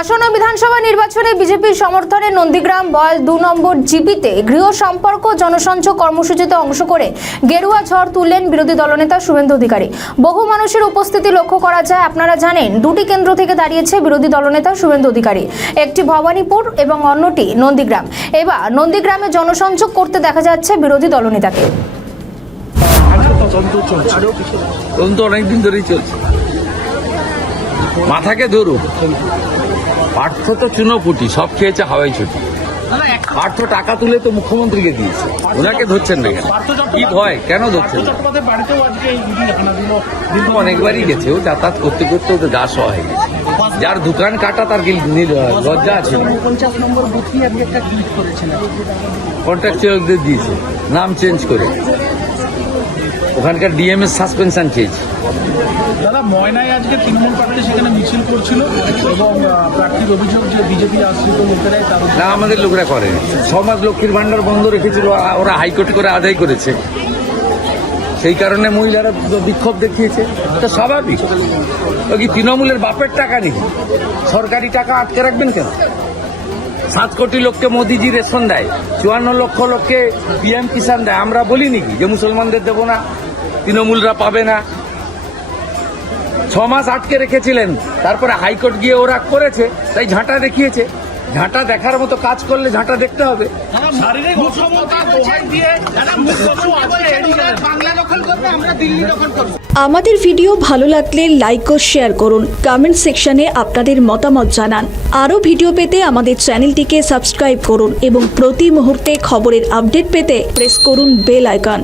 আসন্ন বিধানসভা নির্বাচনে বিজেপির সমর্থনে নন্দীগ্রাম বয়েল 2 নম্বর জিপিতে গৃহ সম্পর্ক জনসংযোগ কর্মসূচিতে অংশ করে গেরুয়া ঝড় তুললেন বিরোধী দলনেতা শুভেন্দু অধিকারী। বহু মানুষের উপস্থিতি লক্ষ্য করা যায়। আপনারা জানেন, দুটি কেন্দ্র থেকে দাঁড়িয়েছে বিরোধী দলনেতা শুভেন্দু অধিকারী, একটি ভবানীপুর এবং অন্যটি নন্দীগ্রাম। এবার নন্দীগ্রামে জনসংযোগ করতে দেখা যাচ্ছে বিরোধী দলনেতাকে। তদন্ত অনেকদিন ধরেই চলছে। মাথাকে ধরুন, পার্থ তো চুনোপুটি, সব খেয়েছে হাওয়াই ছুটি। পার্থ টাকা তুলে তো মুখ্যমন্ত্রীকে দিয়েছে, ওনাকে ধরছেন না কেন? কি ভয়, কেন ধরছেন? অনেকবারই গেছে, ও যাতায়াত করতে করতে ওদের গা সওয়া হয়ে গেছে। যার দোকান কাটা তার লজ্জা আছে। কন্ট্রাকচুয়ালদের দিয়েছে, নাম চেঞ্জ করে। ওখানকার ডিএমএস সাসপেনশন চেয়েছে। দাদা, ময়নায় আজকে তৃণমূল পার্টি সেখানে মিছিল করছিল এবং প্রার্থীর অভিযোগ যে বিজেপি আশ্রিত লোকেরাই তার না, আমাদের লোকরা করে। সমাজ লক্ষ্মীর ভান্ডার বন্ধ রেখেছিল, ওরা হাইকোর্টে করে আদায় করেছে। সেই কারণে মহিলারা বিক্ষোভ দেখিয়েছে। এটা স্বাভাবিক। কি তৃণমূলের বাপের টাকা নেই, সরকারি টাকা আটকে রাখবেন কেন? 7 কোটি লোককে মোদিজি রেশন দেয়, 54 লক্ষ লোককে পিএম কিষাণ দেয়। আমরা বলি নাকি যে মুসলমানদের দেবো না, তৃণমূলরা পাবে না? 6 মাস আটকে রেখেছিলেন, তারপরে হাইকোর্ট গিয়ে ওরা করেছে, তাই ঝাঁটা দেখিয়েছে। ঝাঁটা দেখার মতো কাজ করলে ঝাঁটা দেখতে হবে। আমাদের ভিডিও ভালো লাগলে লাইক ও শেয়ার করুন, কমেন্ট সেকশনে আপনাদের মতামত জানান। আরও ভিডিও পেতে আমাদের চ্যানেলটিকে সাবস্ক্রাইব করুন এবং প্রতি মুহূর্তে খবরের আপডেট পেতে প্রেস করুন বেল আইকন।